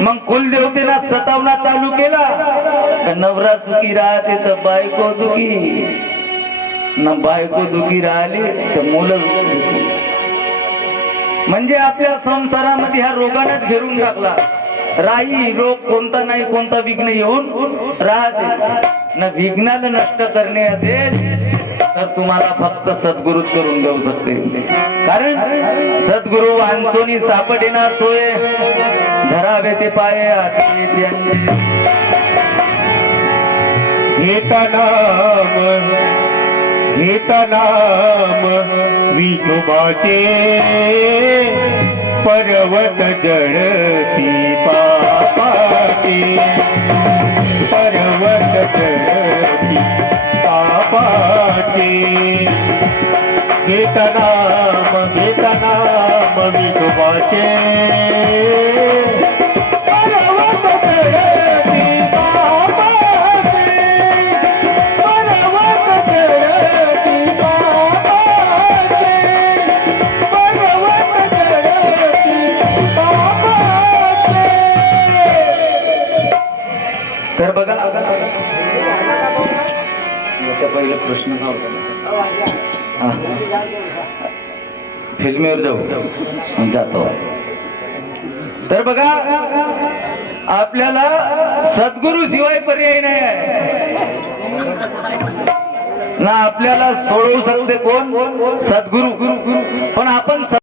मग कुलदेवतेला सतावणा चालू केला, नवरा सुखी राहते तर बायको दुखी, न बायको दुखी राहिली तर मुलं दुखी. म्हणजे आपल्या संसारामध्ये ह्या रोगानेच घेरून टाकला. राही रोग कोणता नाही कोणता विघ्न येऊन राहते. न विघ्नाला नष्ट करणे असेल तर तुम्हाला फक्त सद्गुरूच करून देऊ शकते. कारण सद्गुरु वांचोनी सापडेना सोय, धरावे ते पाये आते त्यांचे. घेता नाम विठोबाचे, पर्वत जळती पापाचे, पर्वत जळती पापाचे. घेता नाम विठोबाचे, तर बघा पहिलं प्रश्न फिल्मीवर जातो. तर बघा आपल्याला सद्गुरु शिवाय पर्याय नाही आहे ना. आपल्याला सोडवू शकते कोण? सद्गुरु. पण आपण